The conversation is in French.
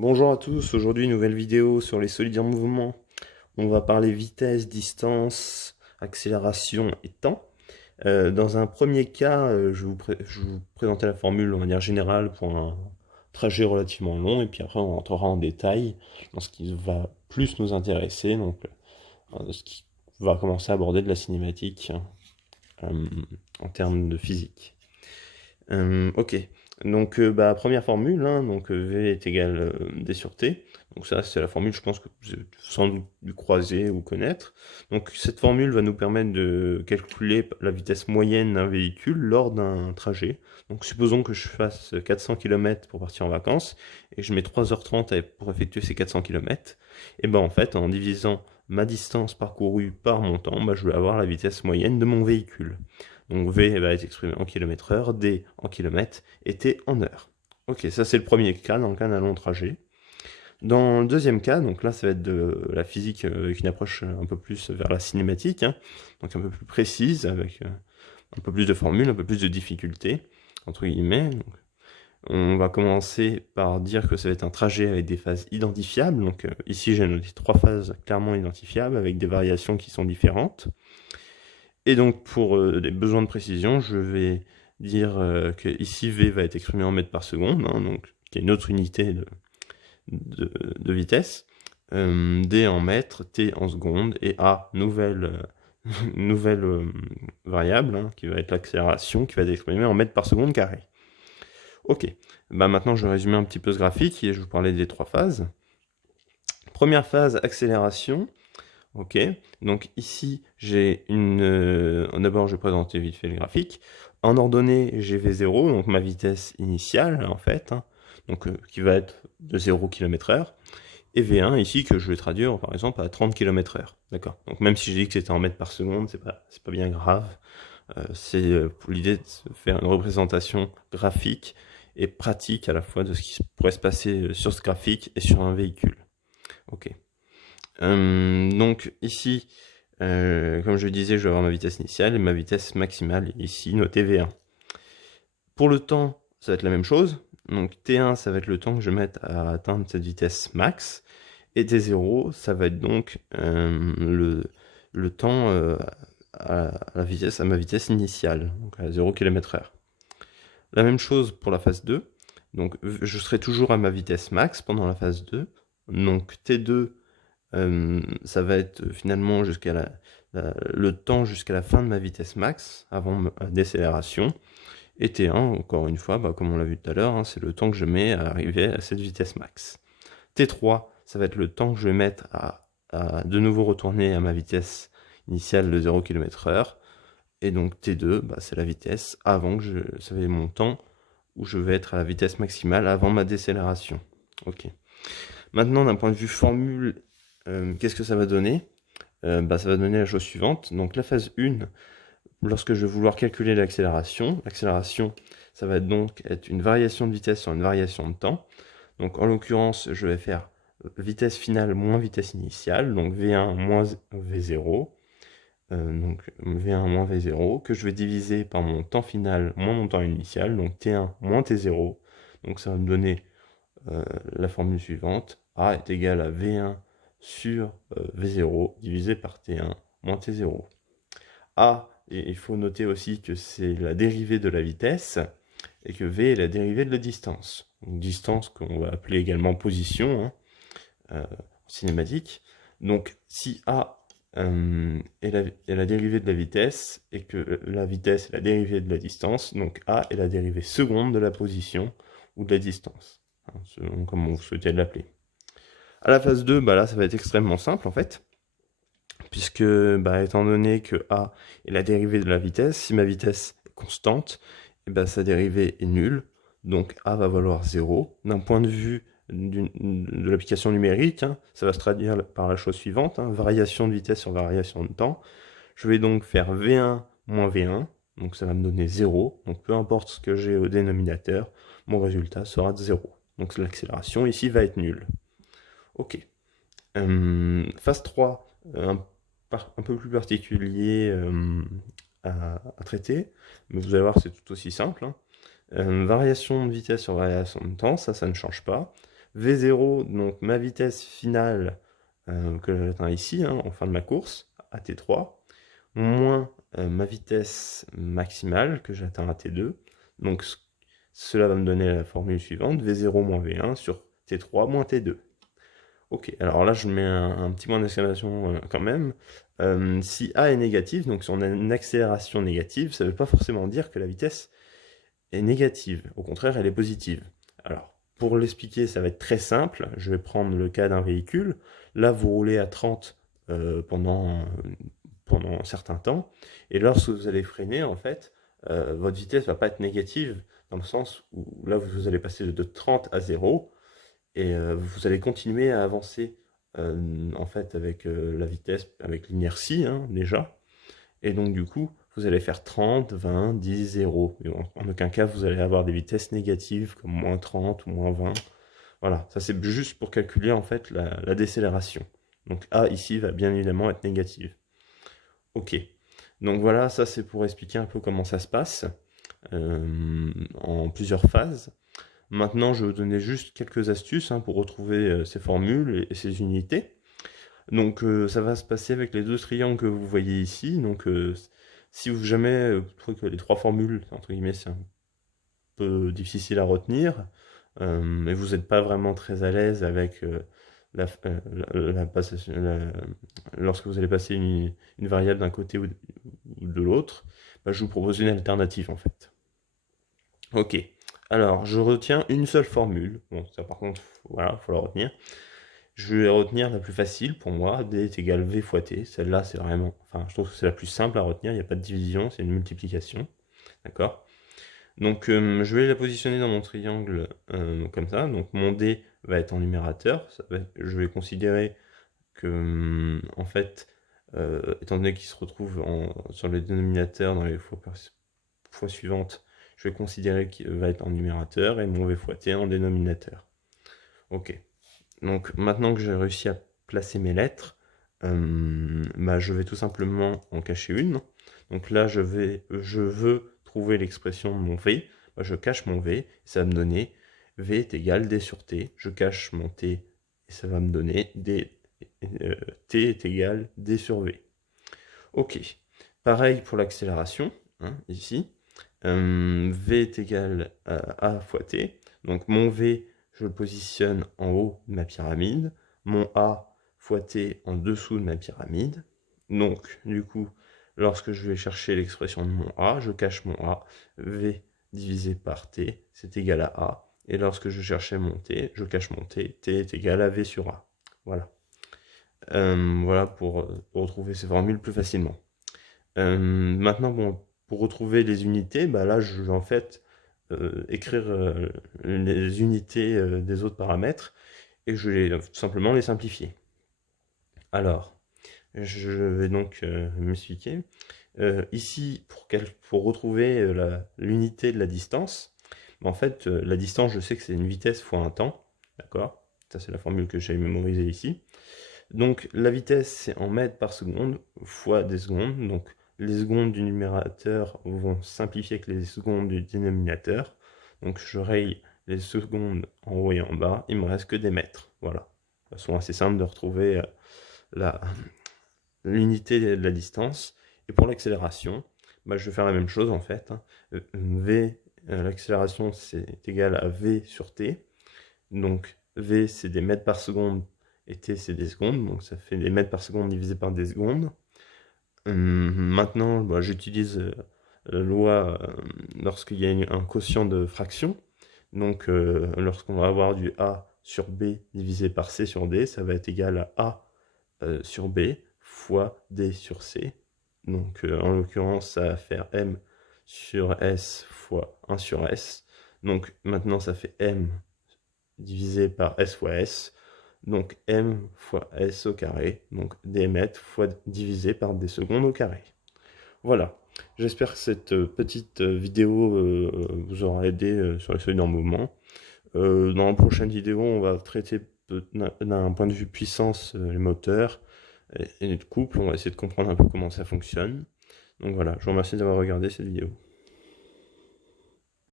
Bonjour à tous, aujourd'hui nouvelle vidéo sur les solides en mouvement. On va parler vitesse, distance, accélération et temps. Dans un premier cas, je vais vous présenter la formule, on va dire générale, pour un trajet relativement long, et puis après on rentrera en détail dans ce qui va plus nous intéresser, donc ce qui va commencer à aborder de la cinématique euh, en termes de physique. Ok, donc première formule, hein, donc V est égal D sur T. Donc ça, c'est la formule, je pense que vous avez sans doute dû croiser ou connaître. Donc cette formule va nous permettre de calculer la vitesse moyenne d'un véhicule lors d'un trajet. Donc supposons que je fasse 400 km pour partir en vacances et que je mets 3h30 pour effectuer ces 400 km. Et ben en fait, en divisant ma distance parcourue par mon temps, je vais avoir la vitesse moyenne de mon véhicule. Donc V va être exprimé en km/h, D en km et T en heure. Ok, ça c'est le premier cas, dans le cas d'un long trajet. Dans le deuxième cas, donc là ça va être de la physique avec une approche un peu plus vers la cinématique, hein, donc un peu plus précise, avec un peu plus de formules, un peu plus de difficultés, entre guillemets. Donc, on va commencer par dire que ça va être un trajet avec des phases identifiables. Donc ici j'ai noté 3 phases clairement identifiables avec des variations qui sont différentes. Et donc pour des besoins de précision, je vais dire que ici V va être exprimé en mètres par seconde, hein, donc qui est une autre unité de vitesse, D en mètres, T en secondes, et A, nouvelle variable, hein, qui va être l'accélération, qui va être exprimée en mètres par seconde carré. Ok, maintenant je vais résumer un petit peu ce graphique et je vais vous parler des 3 phases. Première phase, accélération. Ok, donc ici j'ai une... D'abord je vais présenter vite fait le graphique. En ordonnée j'ai V0, donc ma vitesse initiale en fait, hein, donc qui va être de 0 km/h, et V1 ici que je vais traduire par exemple à 30 km/h. D'accord. Donc même si j'ai dit que c'était en mètres par seconde, c'est pas bien grave. C'est pour l'idée de faire une représentation graphique et pratique à la fois de ce qui pourrait se passer sur ce graphique et sur un véhicule. Ok. Donc ici, comme je le disais, je vais avoir ma vitesse initiale et ma vitesse maximale, ici notée V1. Pour le temps, ça va être la même chose. Donc T1, ça va être le temps que je vais mettre à atteindre cette vitesse max. Et T0, ça va être donc le temps à ma vitesse initiale, donc à 0 km/h. La même chose pour la phase 2. Donc je serai toujours à ma vitesse max pendant la phase 2. Donc T2, ça va être finalement le temps jusqu'à la fin de ma vitesse max, avant ma décélération. Et T1, encore une fois, comme on l'a vu tout à l'heure, hein, c'est le temps que je mets à arriver à cette vitesse max. T3, ça va être le temps que je vais mettre à de nouveau retourner à ma vitesse initiale de 0 km/h. Et donc T2, c'est la vitesse avant ça va être mon temps où je vais être à la vitesse maximale avant ma décélération. Ok. Maintenant, d'un point de vue formule, qu'est-ce que ça va donner? Ça va donner la chose suivante. Donc la phase 1, lorsque je vais vouloir calculer l'accélération, ça va donc être une variation de vitesse sur une variation de temps. Donc en l'occurrence, je vais faire vitesse finale moins vitesse initiale, donc V1 moins V0, donc V1 moins V0, que je vais diviser par mon temps final moins mon temps initial, donc T1 moins T0. Donc ça va me donner la formule suivante, A est égal à V1 sur V0 divisé par T1 moins T0. A, et il faut noter aussi que c'est la dérivée de la vitesse, et que V est la dérivée de la distance. Donc distance qu'on va appeler également position, hein, en cinématique. Donc si A est la dérivée de la vitesse, et que la vitesse est la dérivée de la distance, donc A est la dérivée seconde de la position ou de la distance, hein, selon comment vous souhaitez l'appeler. À la phase 2, là ça va être extrêmement simple en fait, puisque étant donné que A est la dérivée de la vitesse, si ma vitesse est constante, sa dérivée est nulle, donc A va valoir 0. D'un point de vue de l'application numérique, hein, ça va se traduire par la chose suivante, hein, variation de vitesse sur variation de temps. Je vais donc faire V1 moins V1, donc ça va me donner 0, donc peu importe ce que j'ai au dénominateur, mon résultat sera de 0. Donc l'accélération ici va être nulle. Ok. Phase 3, un peu plus particulier à traiter, mais vous allez voir c'est tout aussi simple, hein. Variation de vitesse sur variation de temps, ça ne change pas. V0, donc ma vitesse finale que j'atteins ici, hein, en fin de ma course, à T3, moins ma vitesse maximale que j'atteins à T2. Donc cela va me donner la formule suivante, V0 moins V1 sur T3 moins T2. Ok, alors là je mets un petit point d'exclamation quand même. Si A est négative, donc si on a une accélération négative, ça ne veut pas forcément dire que la vitesse est négative. Au contraire, elle est positive. Alors, pour l'expliquer, ça va être très simple. Je vais prendre le cas d'un véhicule. Là, vous roulez à 30 pendant un certain temps. Et lorsque vous allez freiner, en fait, votre vitesse va pas être négative, dans le sens où là, vous allez passer de 30 à 0, et vous allez continuer à avancer, en fait, avec la vitesse, avec l'inertie, hein, déjà. Et donc, du coup, vous allez faire 30, 20, 10, 0. Et en aucun cas, vous allez avoir des vitesses négatives, comme moins 30 ou moins 20. Voilà, ça c'est juste pour calculer, en fait, la décélération. Donc A, ici, va bien évidemment être négative. Ok, donc voilà, ça c'est pour expliquer un peu comment ça se passe en plusieurs phases. Maintenant, je vais vous donner juste quelques astuces pour retrouver ces formules et ces unités. Donc ça va se passer avec les deux triangles que vous voyez ici. Donc si vous jamais vous trouvez que les trois formules, entre guillemets, c'est un peu difficile à retenir, et vous n'êtes pas vraiment très à l'aise avec lorsque vous allez passer une variable d'un côté ou de l'autre, bah, je vous propose une alternative en fait. Ok, alors je retiens une seule formule. Bon, ça par contre, voilà, il faut la retenir. Je vais retenir la plus facile pour moi, D est égal V fois T. Celle-là, c'est vraiment, enfin, je trouve que c'est la plus simple à retenir. Il n'y a pas de division, c'est une multiplication. D'accord? Donc, je vais la positionner dans mon triangle comme ça. Donc, mon D va être en numérateur. Je vais considérer que, en fait, étant donné qu'il se retrouve sur le dénominateur dans les fois suivantes, je vais considérer qu'il va être en numérateur et mon V fois T en dénominateur. Ok. Donc maintenant que j'ai réussi à placer mes lettres, bah, je vais tout simplement en cacher une. Donc là, je veux trouver l'expression de mon V. Bah, je cache mon V, et ça va me donner V est égal D sur T. Je cache mon T, et ça va me donner T est égal D sur V. Ok. Pareil pour l'accélération, hein, ici. V est égal à A fois T. Donc mon V, je le positionne en haut de ma pyramide. Mon A fois T en dessous de ma pyramide. Donc, du coup, lorsque je vais chercher l'expression de mon A, je cache mon A. V divisé par T, c'est égal à A. Et lorsque je cherchais mon T, je cache mon T. T est égal à V sur A. Voilà. Voilà pour retrouver ces formules plus facilement. Maintenant, bon, pour retrouver les unités, bah là, je vais en fait écrire les unités des autres paramètres et je vais tout simplement les simplifier. Alors, je vais donc m'expliquer. Ici, pour retrouver l'unité de la distance, en fait, la distance, je sais que c'est une vitesse fois un temps, d'accord? Ça, c'est la formule que j'ai mémorisée ici. Donc, la vitesse, c'est en mètres par seconde fois des secondes. Donc, les secondes du numérateur vont simplifier avec les secondes du dénominateur. Donc, je raye les secondes en haut et en bas. Il me reste que des mètres. Voilà. De façon assez simple de retrouver l'unité de la distance. Et pour l'accélération, bah, je vais faire la même chose en fait. L'accélération, c'est égal à V sur T. Donc, V, c'est des mètres par seconde et T, c'est des secondes. Donc, ça fait des mètres par seconde divisé par des secondes. Maintenant, bah, j'utilise la loi lorsqu'il y a un quotient de fraction. Donc, lorsqu'on va avoir du A sur B divisé par C sur D, ça va être égal à A sur B fois D sur C. Donc, en l'occurrence, ça va faire M sur S fois 1 sur S. Donc, maintenant, ça fait M divisé par S fois S. Donc, M fois S au carré. Donc, D mètres fois divisé par D secondes au carré. Voilà. J'espère que cette petite vidéo vous aura aidé sur les solides en mouvement. Dans la prochaine vidéo, on va traiter d'un point de vue puissance les moteurs et de couple. On va essayer de comprendre un peu comment ça fonctionne. Donc voilà, je vous remercie d'avoir regardé cette vidéo.